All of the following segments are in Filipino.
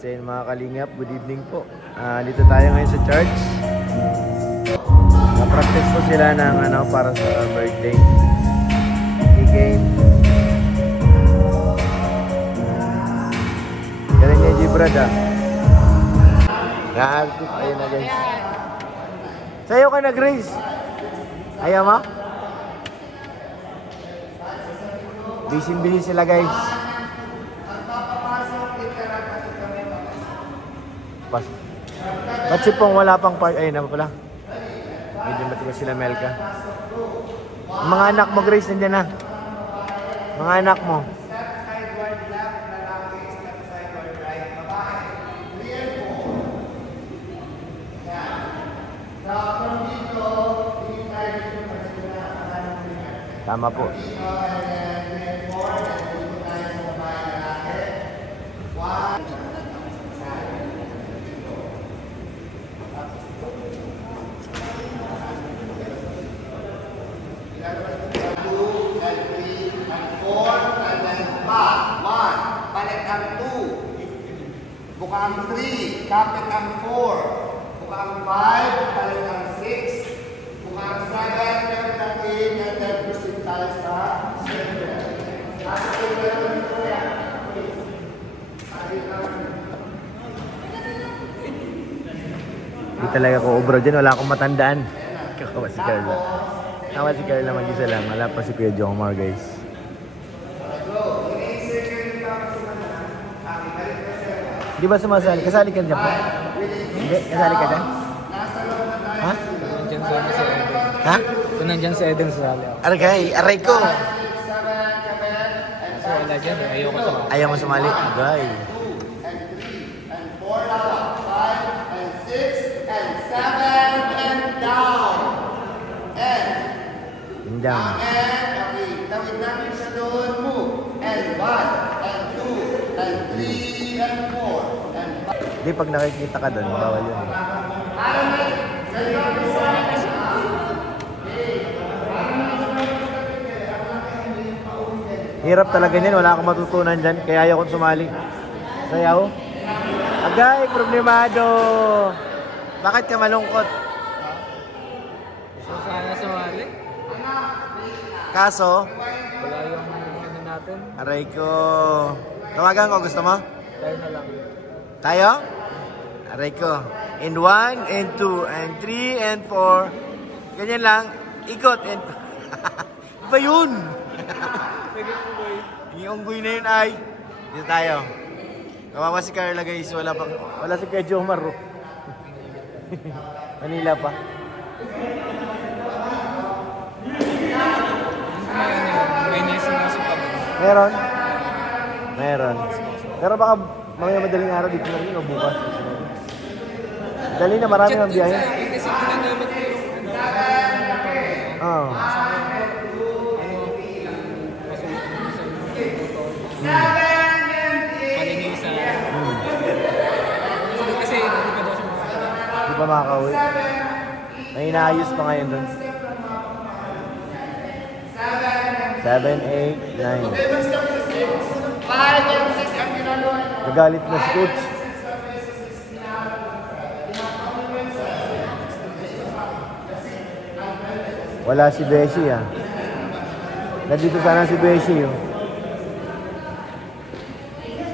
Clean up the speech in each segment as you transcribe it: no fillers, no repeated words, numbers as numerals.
So yun mga kalingap, good evening po. Dito tayo ngayon sa church. Na-practice po sila ng para sa birthday. E-game. Galing niya G-Brad Na-artist. Ayun na guys. Sayo ka na Grace. Ayaw mo? Busy sila guys. Ba't si Pong wala pang part? Ayun na pala. Medyo matigas sila Melka. Mga anak mo Grace nandiyan na. Mga anak mo. Tama po. Buka ang 3, kapit ang 4, buka ang 5, palit ang 6, buka ang 7, kapit ang 8, and then proceed tayo sa 7. Hindi talaga ko ubro dyan, wala akong matandaan. Kakawa si Carla. Tawa si Carla mag-isa lang, wala pa si Kuya Jomar guys. Di ba sumasali? Kasali ka dyan po? Hindi? Kasali ka dyan? Ha? Nandyan sa Eden. Ha? Kung nandyan sa Eden sa Rally. Aray ko! So wala dyan eh, ayaw ko sumali. Ayaw mo sumali? Aray. Down. Okay, tawid natin siya doon, move. And 1, and 2, and 3, and 4, and 5. Hindi, pag nakikita ka doon, bawal yun. Hirap talaga niyan, wala akong matutunan dyan, kaya ayaw kong sumali. Sayaw? Agay, problemado! Bakit ka malungkot? So sana sumali. Kaso? Wala yung natin. Aray ko. Tawagan ko, gusto mo? Tayo na lang. Tayo? Aray ko. And 1, and 2, and 3, and 4. Ganyan lang. Ikot. And... Iba yun! Sige po boy. Yung unggoy na yun ay. Dito tayo. Kawawa si Carla guys. Wala si Kuya Jomar. Manila pa. May naisinisip pa. Meron? Meron. Pero baka mamaya madaling araw dito na rin o bukas. Dali na, marami ang biyahe. Kasi ginagamit ko yung Oo. palinisan. Kasi hindi pa daw siya makakita. Di pa makakauwi. May inaayos pa ngayon dun. 7, 8, 9. Nagalit na si Coach. Wala si Beshi Nandito sana si Beshi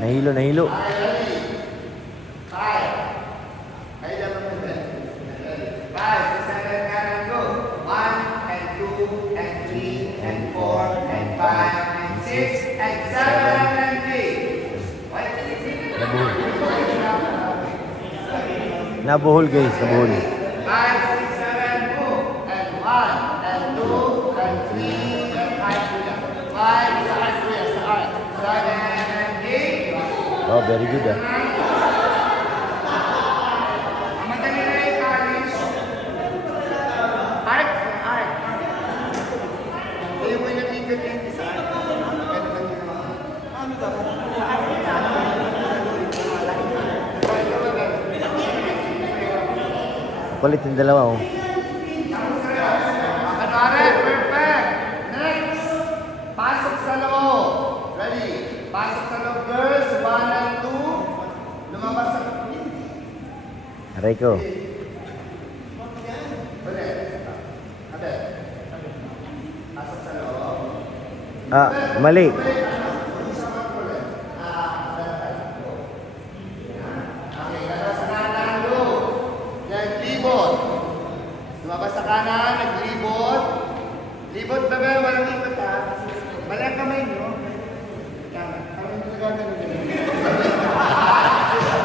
Nahilo. Nabuhol guys, nabuhol. 5, 6, 7, move. And 1, and 2, and 3, and 5. 5, sa 7, and 8. Oh, very good Madali na yung college. Art. Hindi mo yung nag-ikot yung isa. Ano dapat? Kulit yung dalawa Perfect. Next. Pasok sa loob. Ready? Pasok sa loob, girls. 1 and 2. Lumabas Aray ko. Mali. Lumabas sa kanan, naglibot. Libot ba ba? Walang libot ha. Mali ang kamay nyo. Kamay nyo nagagano din.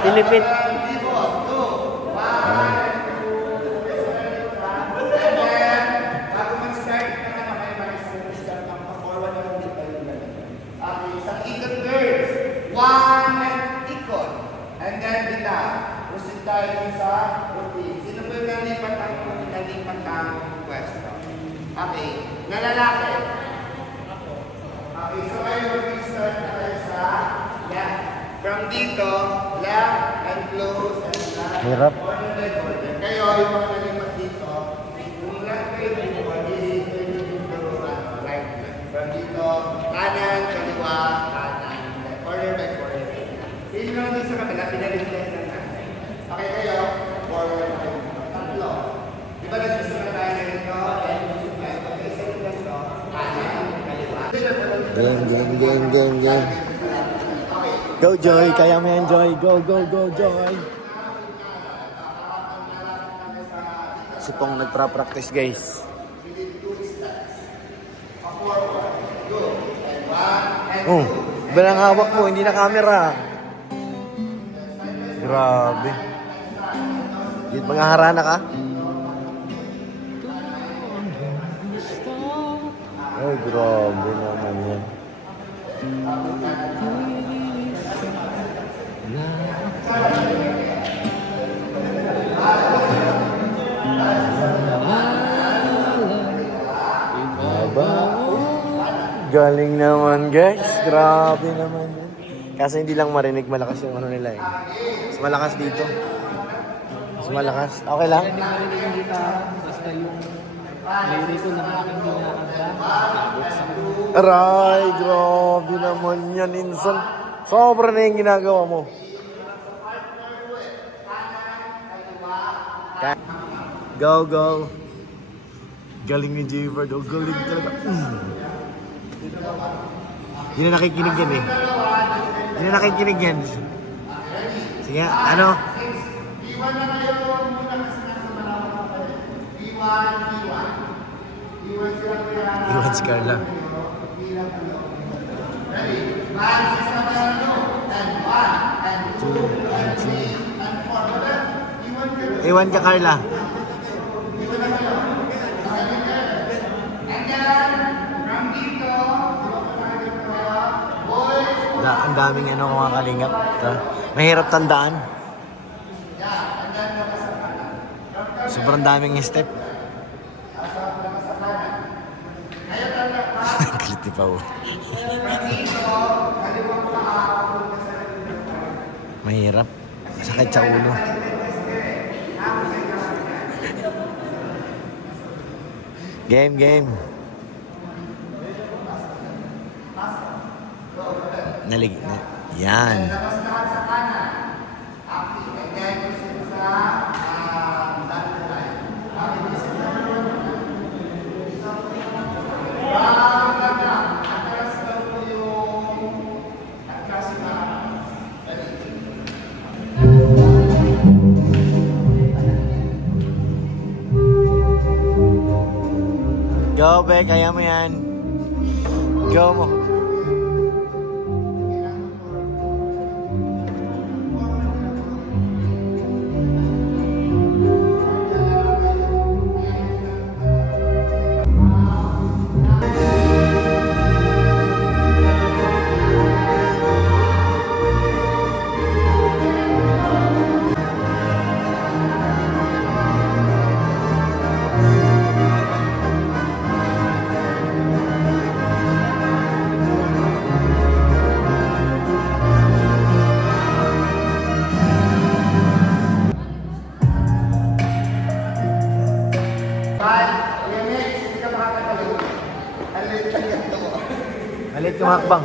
Pilipit. Libot. 2. 1, 2. And then, bago mag-start ka na naman, mag-start ka pa-forward na lang dito yung gano'n. Okay, isang ikot first. 1 and ikot. And then, bita. Proceed tayo sa routine. Sino ba yung nalipat ang pwesto? Okay. Nalalaki. Okay, so ngayon mag-start na tayo sa left. From dito, left and close and left. Hirap. Corner by corner. Kayo, yung mga nalipat dito, kung left kayo dito, right. From dito, kanan, kaliwa, kanan. Corner by corner. Hindi naman dito sa kabila, pinalitan lang natin. Okay kayo, forward kayo. Tatlo. Di ba nag-gusto na tayo na ito? Game. Go, Joy. Kaya mo yan, Joy. Go, Joy. Si Pong nagpa-practice, guys. Oh, iba lang hawak mo. Hindi na camera. Grabe. Yun, mga harana ka? Ay, grabe naman yan. Galing naman, guys. Grabe naman yan. Kasi hindi lang marinig, malakas yung ano nila eh. Mas malakas dito. Mas malakas. Okay lang? Hindi marinig yung gitara. Basta yung lyric ko ng aking ginakanta. Aray, grabe naman yan, Insan. Sobra na yung ginagawa mo. Go. Galing ni J-Bird. Oh, galing talaga. Hindi na nakikinig yan eh. Hindi na nakikinig yan. Sige, ano? Iwan na kayo muna kasi nasa malawak pa pala. Iwan sila kaya. Iwan si Carla. Ready? 1, 6 na tayo. And 1, and 2, and 3, and 4. Iwan ka, Carla. Iwan na kayo. And then, from dito, boys. Ang daming ano mga kalingap. Mahirap tandaan. Sobrang daming step. Galit ni Pao. Mahirap. Sakit sa ulo. Game. Nalig. Yan. Go, Be. Kaya mo yan. Go mo. Malit yung hakbang.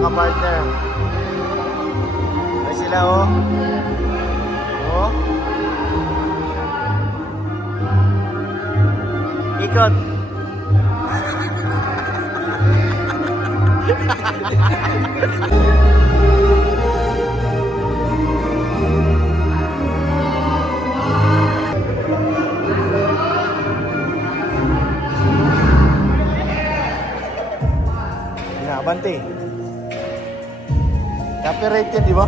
ka-partner. Ay sila, oh. Oh. Ikot. Abante. Copyright yan, di ba?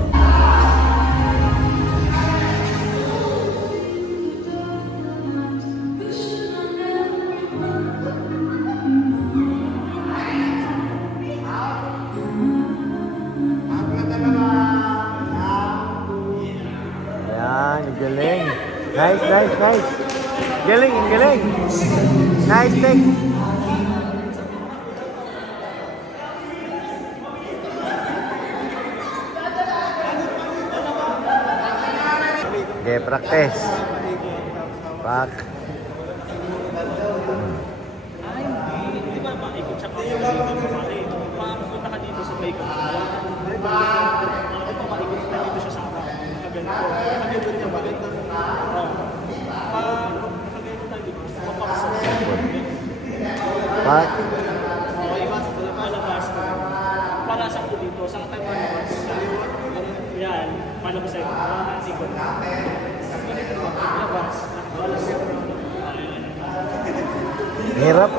Yan, galing. Nice, nice, nice. Galing, galing. Nice take. Okay, practice. Pak. Ay, di ba maikot siya kung makapunta ka dito sa may kamay. Ito maikot na dito siya sa kamay. Nakaganito. Nakaganito niya bakit na nakaganito tayo dito. Mapapasok. Pak. Okay, palabas. Para sa ko dito. Saan tayo palabas? Yan. Palabas sa'yo. Ikot. Hirap.